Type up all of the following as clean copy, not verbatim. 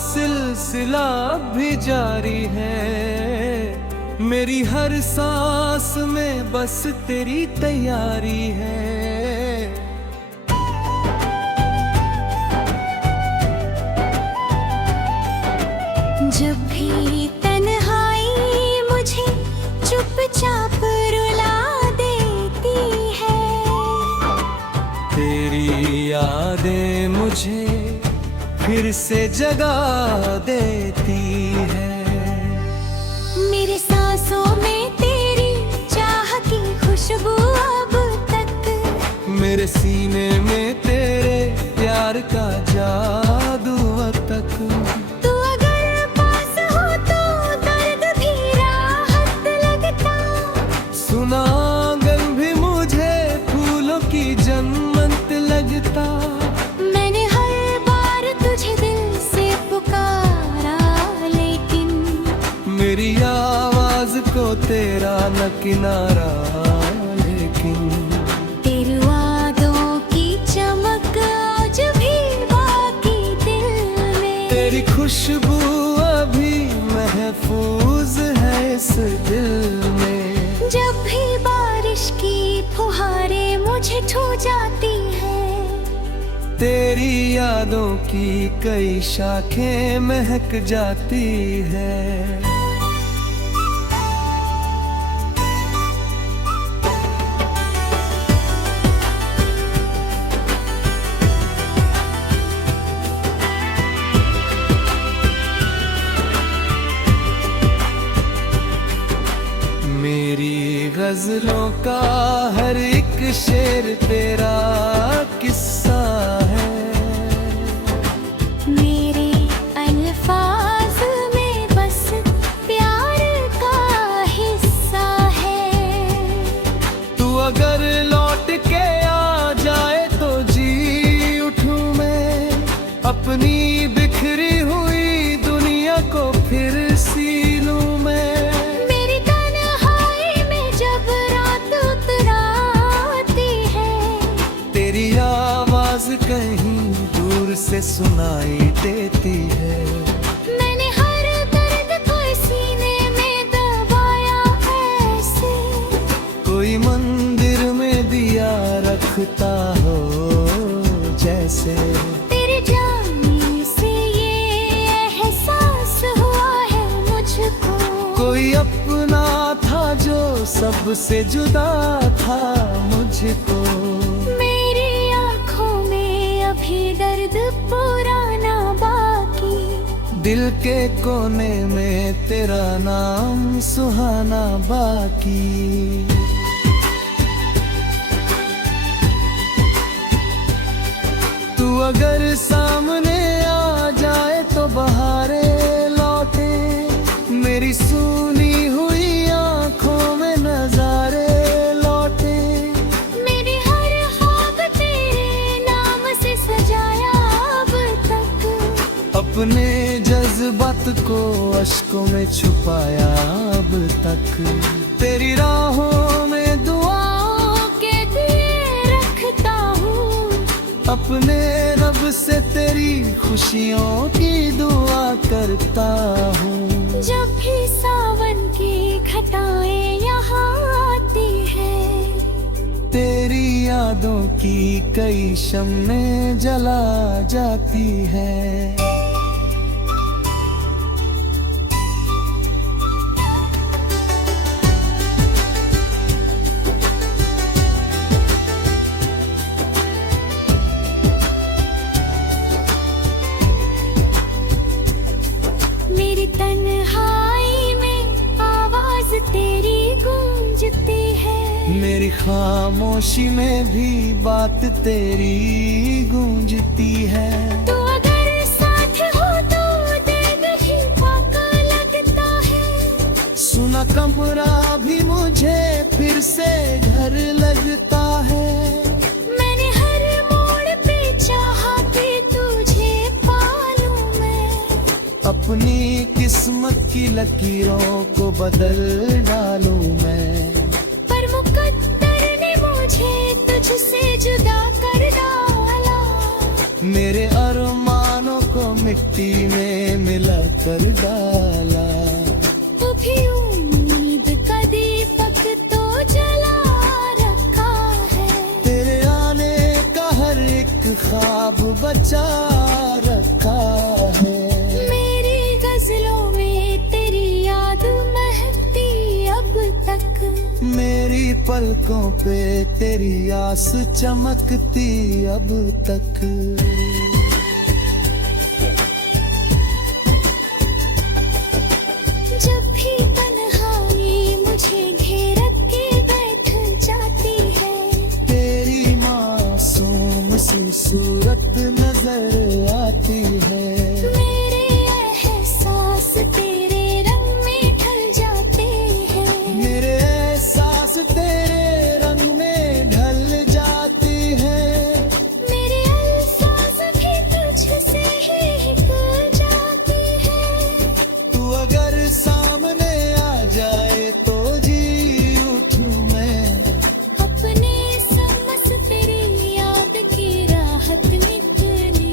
सिलसिला भी जारी है। मेरी हर सांस में बस तेरी तैयारी है। जब भी तन्हाई मुझे चुपचाप रुला देती है, तेरी यादें मुझे फिर से जगा देती है। मेरे सांसों में तेरी चाह की खुशबू अब तक, मेरे सीने में तेरे प्यार का जादू अब तक। तू अगर पास हो तो दर्द भी राहत लगता, सुना आंगन भी मुझे फूलों की जन्नत लगता। मैंने हर बार तुझे दिल से पुकारा, लेकिन मेरी आवाज को तेरा न किनारा, लेकिन तेरे वादों की चमक आज भी बाकी दिल में। तेरी खुशबू अभी महफूज है इस दिल में। जब भी बारिश की फुहारें मुझे छू जाती है, तेरी यादों की कई शाखें महक जाती है। मेरी गजलों का हर एक शेर तेरा किस्सा है। मेरे अल्फाज में बस प्यार का हिस्सा है। तू अगर लौट के आ जाए तो जी उठूं मैं, अपनी बिखरी हुई दुनिया को फिर सी लूं मैं। कहीं दूर से सुनाई देती है। मैंने हर दर्द को सीने में दबाया ऐसे, कोई मंदिर में दिया रखता हो जैसे। तेरे जाने से ये एहसास हुआ है मुझको, कोई अपना था जो सबसे जुदा था मुझको। अभी दर्द पुराना बाकी, दिल के कोने में तेरा नाम सुहाना बाकी। तू अगर सामने आ जाए तो बहारें लौटे, मेरी सुनी हुई आंखों में नजारे लौटे। मेरी हर ख्वाब तेरे नाम से सजाया अब तक, अपने जज्बात को अश्कों में छुपाया अब तक। तेरी राहों में दुआओं के दिए रखता हूँ, अपने रब से तेरी खुशियों की दुआ करता हूँ। जब भी सावन की घटाएं यहाँ आती है, तेरी यादों की कई शम्में जला जाती है। मेरी तन्हाई में आवाज तेरी गूंजती है, मेरी खामोशी में भी बात तेरी गूंजती है। तू अगर साथ हो तो दिल भी फाका लगता है। सुना कमरा भी मुझे फिर से घर लगता है। मैंने हर मोड़ पे चाहा कि तुझे पालूं मैं, अपनी किस्मत की लकीरों को बदल डालूं मैं। पर मुकद्दर ने मुझे तुझसे जुदा कर डाला, मेरे अरमानों को मिट मिट्टी में मिला कर डाला। वो भी उम्मीद का दीपक तो जला रखा है। तेरे आने का हर एक ख्वाब बचा रखा है। मेरी गजलों में तेरी याद महकती अब तक। मेरी पलकों पे तेरी आस चमकती अब तक। जब भी तन्हाई मुझे घेर के बैठ जाती है, तेरी मासूम सी सूरत नजर आती है। मेरे एहसास तेरे रंग में ढल जाते हैं। मेरे एहसास तेरे रंग में ढल जाती है। मेरे अल्फाज भी तुझसे ही निकल जाते हैं। तू अगर सामने आ जाए तो जी उठूं मैं। अपने समझ तेरी याद की राहत निकली।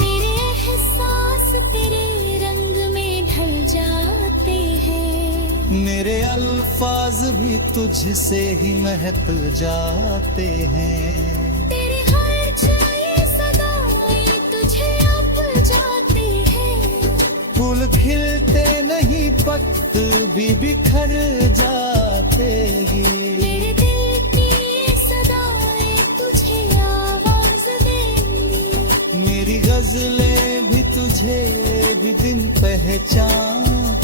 मेरे एहसास तेरे रंग में ढल जाते हैं। मेरे अल्फाज भी तुझसे ही महक जाते हैं। तेरे हर छाए सदाएं तुझे अब जाते हैं। फूल खिलते नहीं पत्ते भी बिखर जाते ही। मेरे दिल की ये सदाएं तुझे आवाज देंगी। मेरी गजलें भी तुझे भी दिन पहचानतेगी।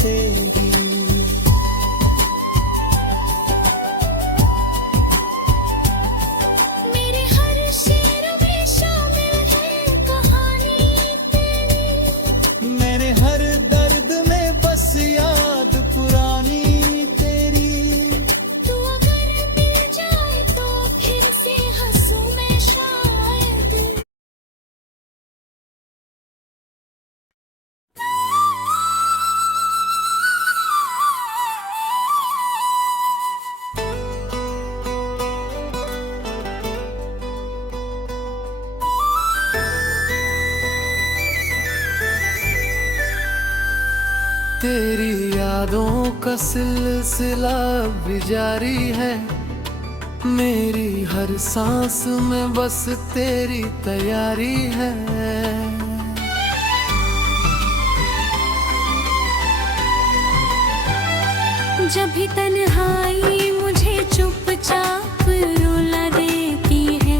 मेरे हर शेर में शामिल है कहानी तेरी। मेरे हर दर्द में बस याद पुरानी तेरी। तू अगर मिल जाए तो फिर से हंसूं मैं शायद। तेरी यादों का सिलसिला भी जारी है। मेरी हर सांस में बस तेरी तैयारी है। जब भी तन्हाई मुझे चुपचाप रुला देती है,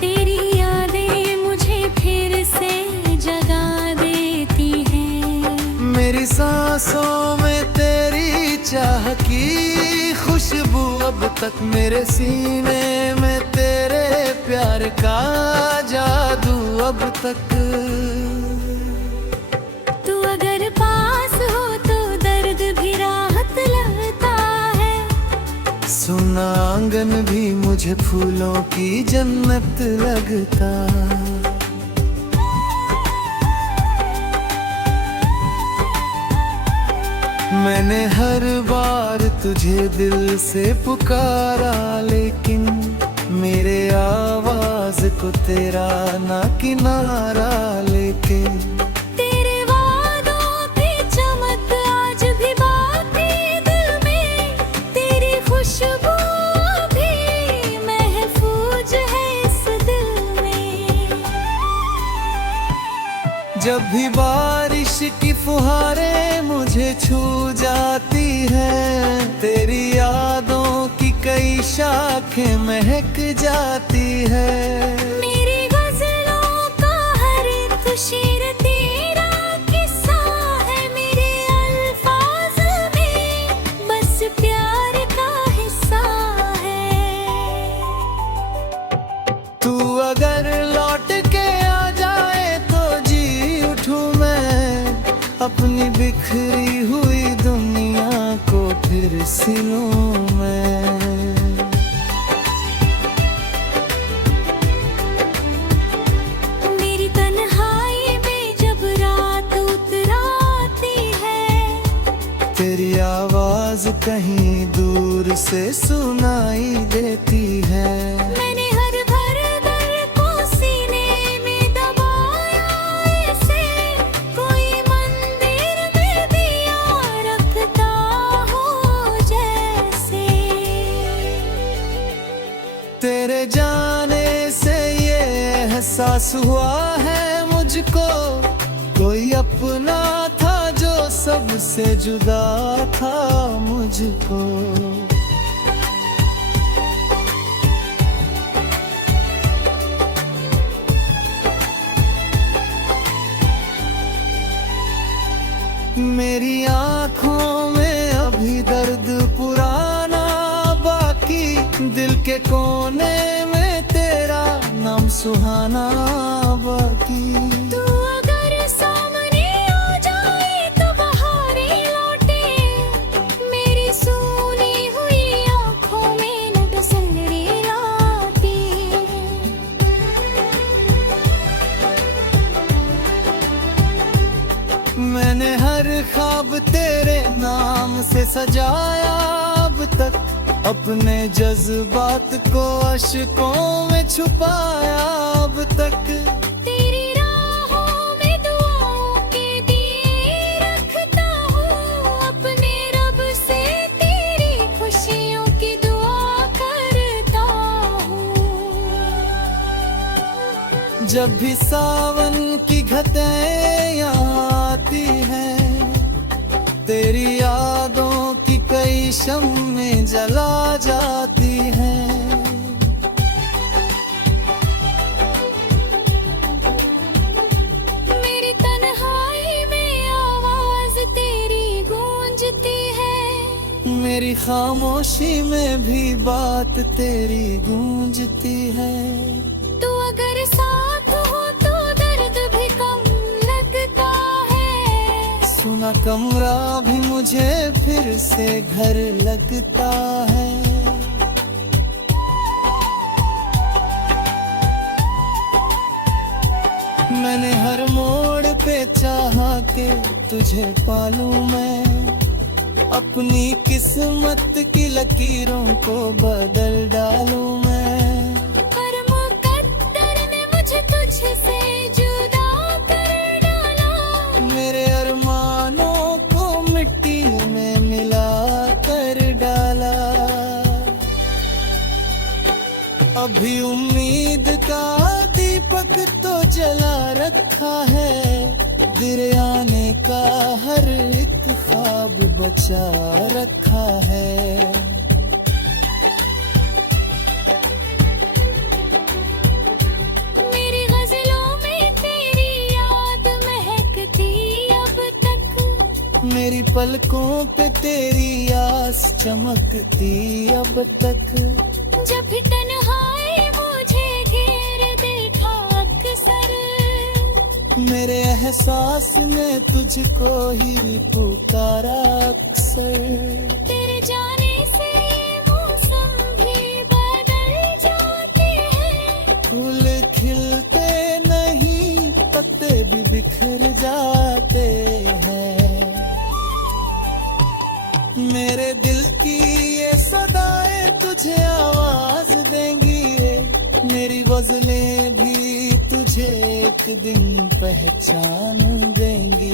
तेरी यादें मुझे फिर से जगा देती हैं। मेरी सांसों में तेरी चाह की खुशबू अब तक। मेरे सीने में तेरे प्यार का जादू अब तक। तू अगर पास हो तो दर्द भी राहत लगता है। सुना आंगन भी मुझे फूलों की जन्नत लगता। मैंने हर बार तुझे दिल से पुकारा, लेकिन मेरे आवाज को तेरा ना किनारा लेके। तेरे वादों की चमक आज भी बाकी दिल में। तेरी खुशबू भी महफूज है इस दिल में। जब भी बारिश की फुहारें मुझे छू जाती हैं, तेरी यादों की कई शाखें महक जाती है। मेरी गजलों का हर एक शेर तेरा किस्सा है। मेरे अल्फाज में बस प्यार का हिस्सा है। तू अगर लौट के आ जाए तो जी उठूं मैं। अपनी बिखरी हुई दुनिया को फिर सिलूं मैं। कहीं दूर से सुनाई देती है। मैंने हर भर दर को सीने में दबाया, ऐसे कोई मंदिर में दिया रखता हो जैसे। तेरे जाने से ये एहसास हुआ है मुझको, कोई अपना था जो सबसे जुदा था मुझको। मेरी आँखों में अभी दर्द पुराना बाकी, दिल के कोने में तेरा नाम सुहाना बाकी। तू अगर सामने आ जाए तो बहारें लौटे, मेरी सूनी हुई आँखों में नज़रें लाती। मैंने हर ख्वाब तेरे नाम से सजाया अब तक, अपने जज्बात को अश्कों में छुपाया अब तक। तेरी राहों में दुआओं के दिए रखता हूँ, अपने रब से तेरी खुशियों की दुआ करता हूँ। जब भी सावन की घटें यहाँ आती हैं, तेरी यादों की कई शम्में जला जाती हैं। मेरी तन्हाई में आवाज तेरी गूंजती है, मेरी खामोशी में भी बात तेरी गूंजती है। तू अगर साथ हो तो दर्द भी कम लगता है। सुना कमरा भी मुझे फिर से घर लगता है। मैंने हर मोड़ पे चाहा कि तुझे पालूं मैं, अपनी किस्मत की लकीरों को बदल डालूं मैं। पर मुकद्दर ने मुझे तुझसे जुदा कर डाला, मेरे अरमानों को मिट्टी में मिला कर डाला। अभी उम्मीद का दीपक तो जला रखा है, दिल आने का हर एक ख्वाब बचा रखा है। मेरी गजलों में तेरी याद महकती अब तक, मेरी पलकों पे तेरी आस चमकती अब तक। जब भी तन्हाई मुझे घेर देखा अक्सर, मेरे एहसास ने तुझको ही पुकारा अक्सर। तेरे जाने से मौसम भी बदल जाते हैं, फूल खिलते नहीं पत्ते भी बिखर जाते हैं। मेरे दिल की ये सदाएं तुझे आवाज देंगी रे, मेरी गज़लें भी तुझे एक दिन पहचान देंगी।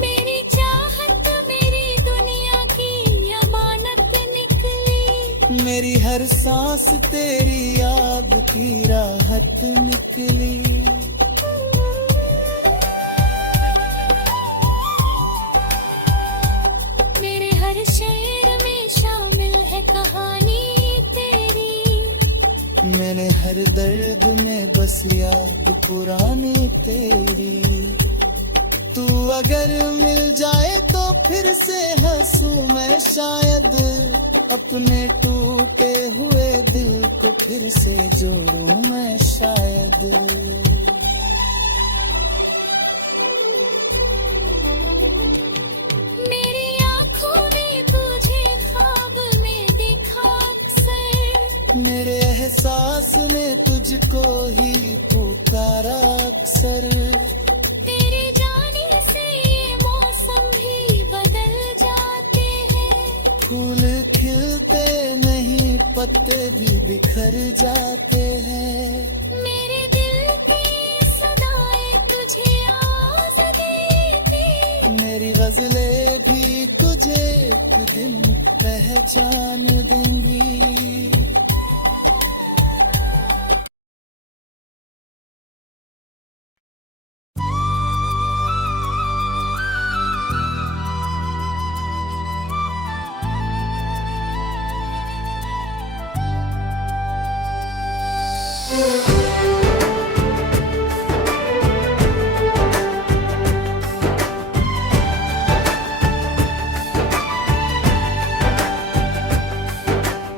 मेरी चाहत मेरी दुनिया की अमानत निकली, मेरी हर सांस तेरी याद की राहत निकली। मेरे हर शेर में शामिल है कहानी तेरी, मैंने हर दर्द में बस याद पुरानी तेरी। तू अगर मिल जाए तो फिर से हंसूं मैं शायद, अपने टूटे हुए दिल को फिर से जोड़ूं मैं शायद। मेरी आँखों ने तुझे ख्वाब में देखा अक्सर, मेरे एहसास ने तुझको ही पुकारा अक्सर। तेरे फूल खिलते नहीं, पत्ते भी बिखर जाते हैं। मेरे दिल की सदाएं तुझे आवाज़ देती, मेरी गजलें भी तुझे एक दिन पहचान देंगी।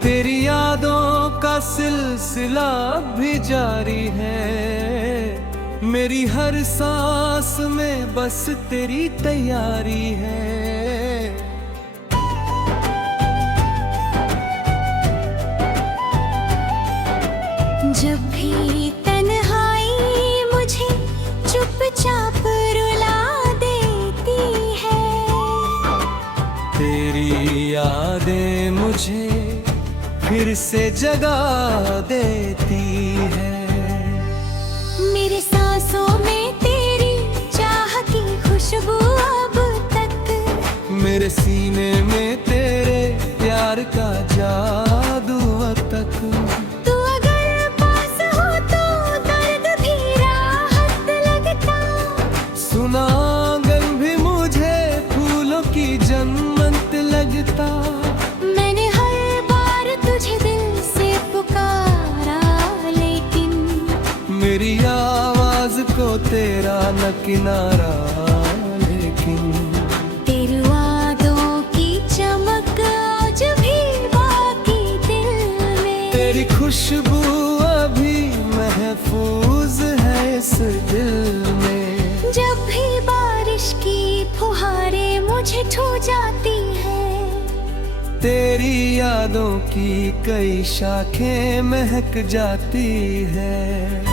तेरी यादों का सिलसिला भी जारी है, मेरी हर सांस में बस तेरी तैयारी है। जब भी तन्हाई मुझे चुपचाप रुला देती है, तेरी यादें मुझे फिर से जगा देती है। मेरे सांसों में तेरी चाह की खुशबू अब तक, मेरे सीने में तेरे प्यार का जादू अब तक। तू अगर पास हो तो दर्द भी राहत लगता, सुना आंगन भी मुझे फूलों की जन्नत लगता। मैंने हर बार तुझे दिल से पुकारा, लेकिन मेरी आवाज को तेरा न किनारा, लेकिन तेरे वादों की चमक आज भी बाकी दिल में। तेरी खुशबू अभी महफूज है इस दिल में। जब भी बारिश की फुहारें मुझे छू जाती है, तेरी यादों की कई शाखें महक जाती है।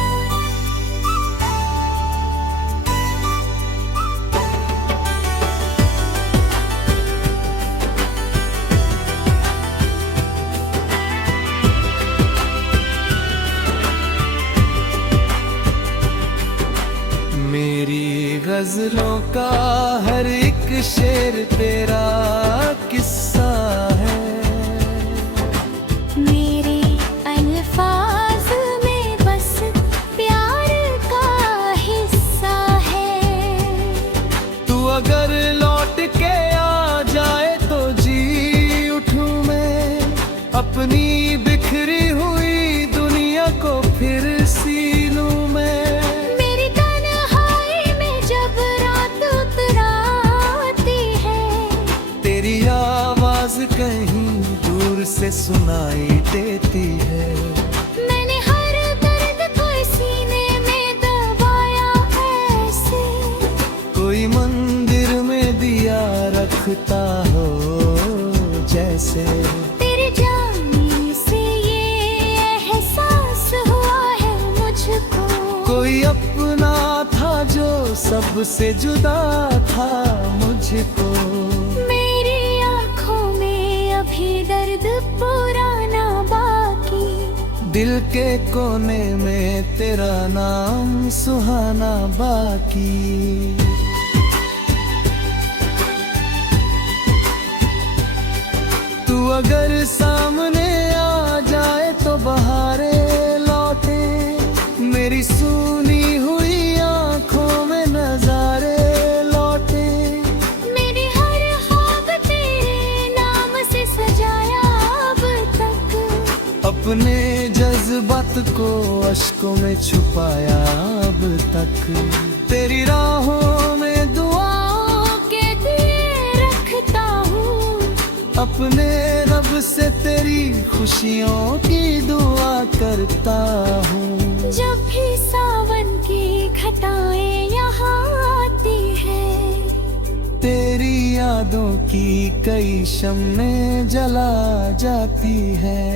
मेरी गजलों का हर एक शेर तेरा किस्सा है, मेरे अल्फाज में बस प्यार का हिस्सा है। तू अगर लौट के आ जाए तो जी उठूं मैं, अपनी बिखरी हुई दुनिया को फिर सी लूं मैं। मेरी तन्हाई में जब रात उतराती है, तेरी आवाज कहीं दूर से सुनाई देती है। मैंने हर दर्द को सीने में दबाया ऐसे, कोई मंदिर में दिया रखता हो जैसे। तेरे जाने से ये एहसास हुआ है मुझको, कोई अपना था जो सबसे जुदा था मुझको। मेरी आँखों में अभी दर्द पुराना बाकी, दिल के कोने में तेरा नाम सुहाना बाकी। तू अगर सामने आ जाए तो बहारे लौटे, मेरी सूनी हुई आंखों में नजारे लौटे। मेरी हर ख्वाब तेरे नाम से सजाया अब तक, अपने जज्बात को अश्कों में छुपाया अब तक। तेरी राहों में दुआओं के दिए रखता हूँ, अपने रब से तेरी खुशियों की दुआ करता हूँ। जब भी सावन की घटाएं यहाँ आती है, तेरी यादों की कई शम्में जला जाती है।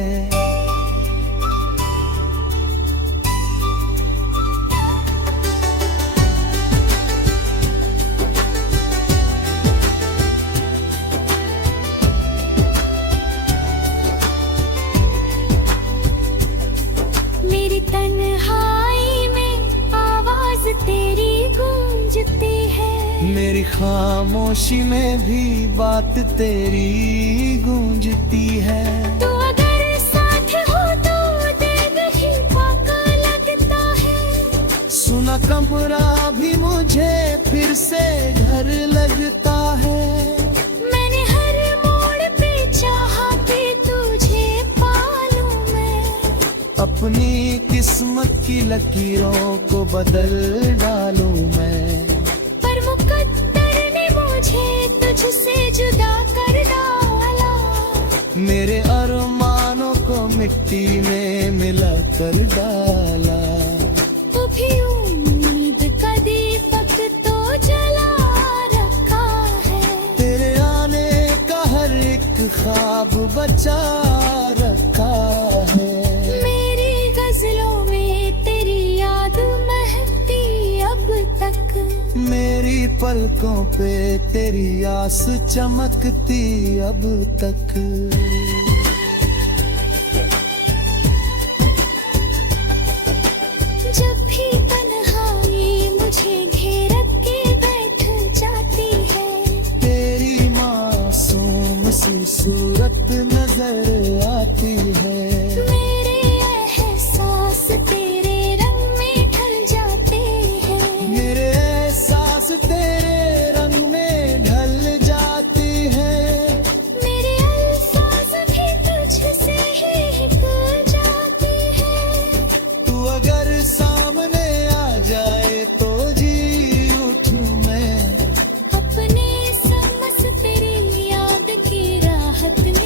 खामोशी में भी बात तेरी गूंजती है। तू अगर साथ हो तो दिल ही पाका लगता है। सुना कमरा भी मुझे फिर से घर लगता है। मैंने हर मोड़ पे चाहा कि तुझे पालूं मैं। अपनी किस्मत की लकीरों को बदल डालूं मैं। पर मुकद्दर ने मुझे तुझसे जुदा कर डाला। मेरे अरमानों को मिट्टी में मिला कर डाला। तू भी उम्मीद का दीपक तो जला रखा है। तेरे आने का हर एक ख्वाब बचा रखा है। मेरी गजलों में तेरी याद महकती अब तक। मेरी पलकों पे तेरी आस चमकती अब तक। जब भी तन्हाई मुझे घेर के बैठ जाती है। तेरी मासूम सी सूरत नजर आती है। मेरे एहसास तेरे रंग में ढल जाते हैं। मेरे एहसास तेरे रंग में ढल जाती है। मेरे अल्फाज भी तुझसे ही हिकल जाते हैं। तू अगर सामने आ जाए तो जी उठूं मैं। अपने समस तेरी याद की राहत मिटली।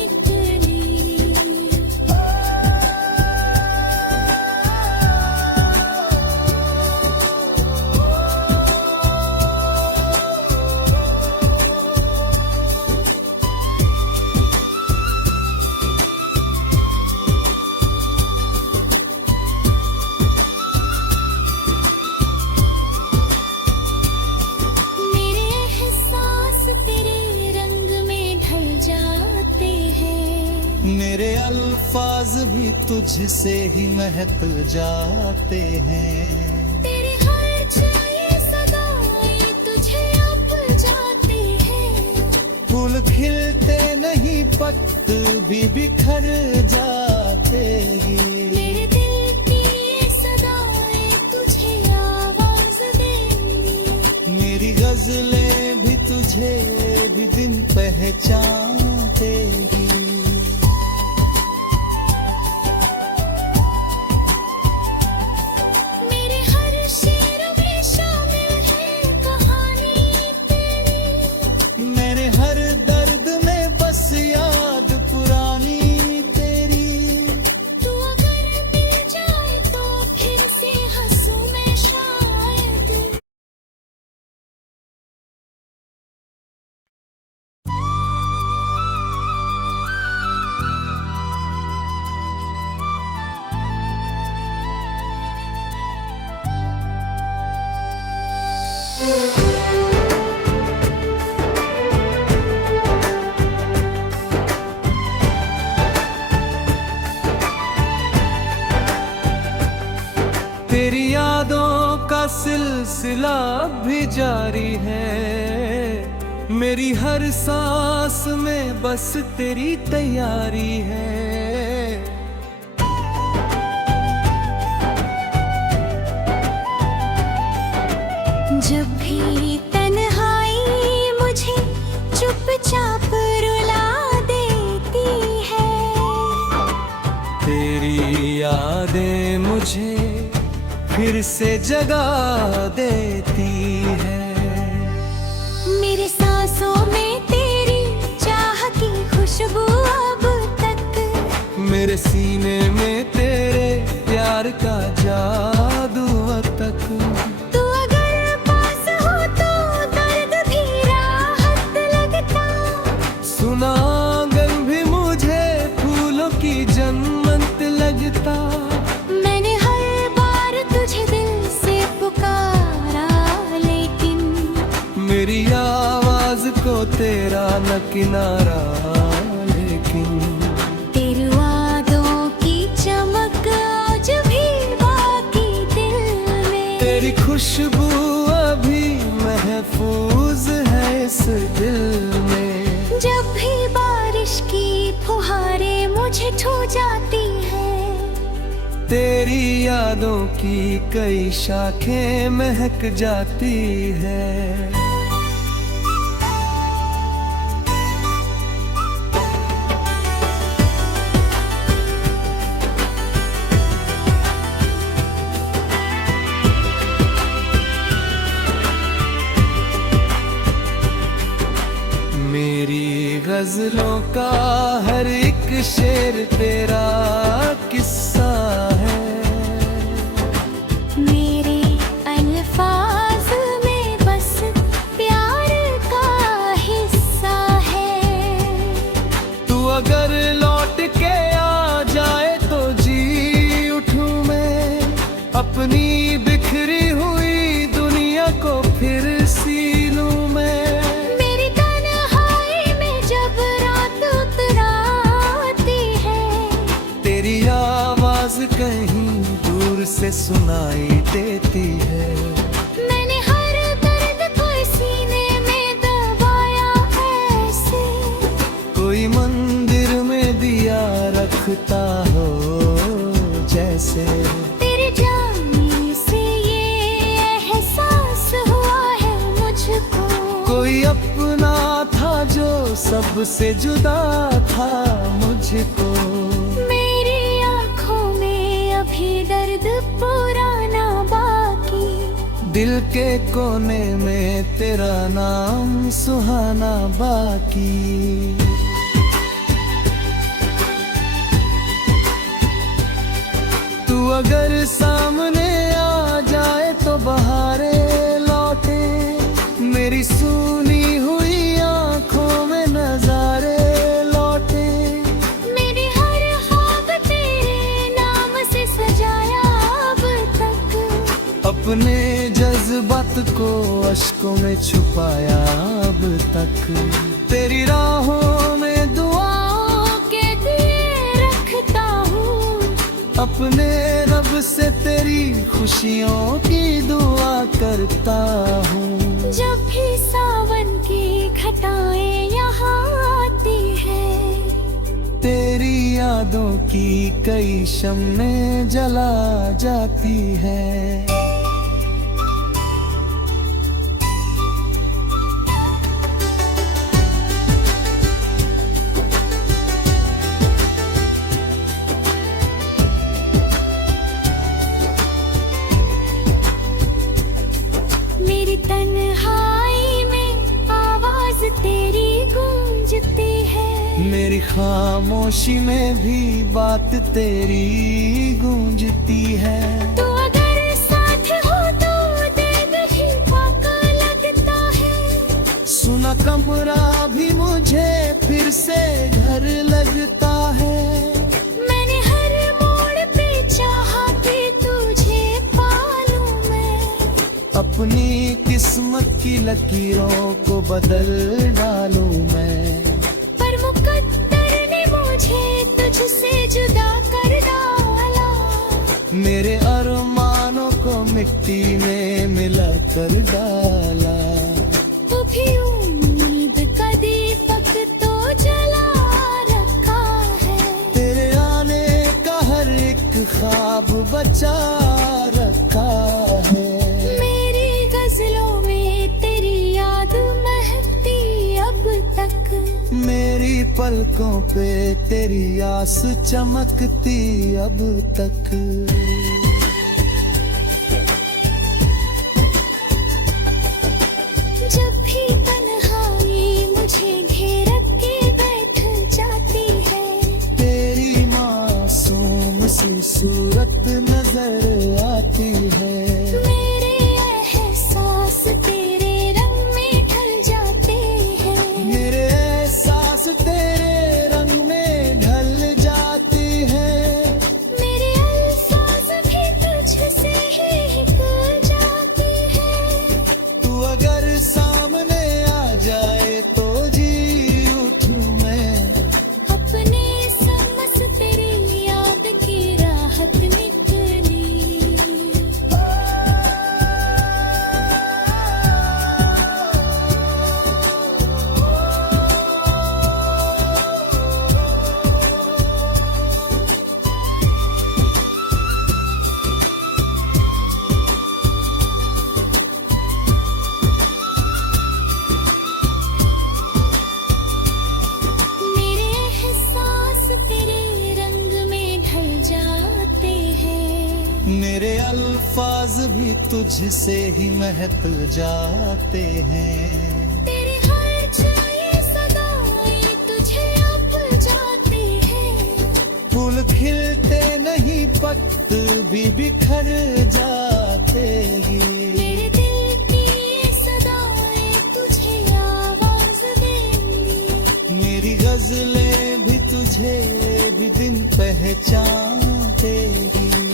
मेरे एहसास तेरे रंग में ढल जाते हैं। मेरे अल्फाज भी तुझसे ही महक जाते हैं। तेरे हर छाए सदाएं तुझे अब जाते हैं। फूल खिलते नहीं पत्ते भी बिखर जाते ही। मेरे दिल की ये सदाएं तुझे आवाज देंगी। मेरी गजलें भी तुझे भी दिन पहचानतेगी। मेरे हर शेर में शामिल है कहानी तेरी। मेरे हर दर्द में बस याद पुरानी तेरी। तू अगर मिल जाए तो फिर से हंसूं मैं शायद। तेरी यादों का सिलसिला भी जारी है। मेरी हर सांस में बस तेरी तैयारी है। जब भी तन्हाई मुझे चुपचाप रुला देती है। तेरी यादें मुझे फिर से जगा देती है। मेरे सांसों में तेरी चाह की खुशबू अब तक। मेरे सीने में तेरे प्यार का जादू अब तक। तू अगर पास हो तो दर्द भी राहत लगता। सुना आंगन भी मुझे फूलों की जन्नत लगता। मैंने हर बार तुझे दिल से पुकारा लेकिन मेरी आवाज को तेरा न किनारा लेकिन। तेरे वादों की चमक आज भी बाकी दिल में। तेरी खुशबू अभी महफूज है। जाती है। तेरी यादों की कई शाखें महक जाती है। मेरी गजलों का हर एक शेर तेरा किस्सा है। मेरे अल्फाज में बस प्यार का हिस्सा है। तू अगर लौट के आ जाए तो जी उठूं मैं, अपनी बिखरी हुई दुनिया को फिर सी लूं मैं। कहीं दूर से सुनाई देती है। मैंने हर दर्द को सीने में दबाया ऐसे, कोई मंदिर में दिया रखता हो जैसे। तेरे जाने से ये एहसास हुआ है मुझको, कोई अपना था जो सबसे जुदा था मुझको। अभी दर्द पुराना बाकी, दिल के कोने में तेरा नाम सुहाना बाकी। तू अगर सामने आ जाए तो बहारें लौटे, मेरी सुनी हुई आंखों में नजारे लौटे। अपने जज्बात को अश्कों में छुपाया अब तक। तेरी राहों में दुआओं के दिए रखता हूँ, अपने रब से तेरी खुशियों की दुआ करता हूँ। जब भी सावन की घटाएं यहाँ आती है, तेरी यादों की कई शम्में जला जाती है। तन्हाई में आवाज तेरी गूंजती है। मेरी खामोशी में भी बात तेरी गूंजती है। तू अगर साथ हो तो दिल ही पाका लगता है। सुना कमरा भी मुझे फिर से घर लगता है। मैंने हर मोड़ पे चाहा कि तुझे पालूं मैं, अपनी किस्मत की लकीरों को बदल डालूं मैं। पर मुकद्दर ने मुझे तुझसे जुदा कर डाला। मेरे अरमानों को मिट्टी में मिला कर डाला। तू भी उम्मीद का दीपक तो जला रखा है। तेरे आने का हर एक ख्वाब बचा रखा है। मेरी पलकों पे तेरी आस चमकती अब तक। जब भी तन्हाई मुझे घेर के बैठ जाती है, तेरी मासूम सी सूरत नजर आती है। मेरे एहसास तेरे रंग में ढल जाते हैं। मेरे एहसास तेरे रंग में ढल जाती है। मेरे अल्फाज भी तुझसे ही हिल जाते हैं। तू अगर सामने आ जाए तो जी उठूं मैं, अपने समस तेरी याद की राहत निकली। मेरे अल्फाज भी तुझसे ही महक जाते हैं। तेरे हर छाए सदाएं तुझे अब जाते हैं। फूल खिलते नहीं पत्ते भी बिखर जाते ही। मेरे दिल की ये सदाएं तुझे आवाज देंगी। मेरी गजलें भी तुझे भी दिन पहचानते ही।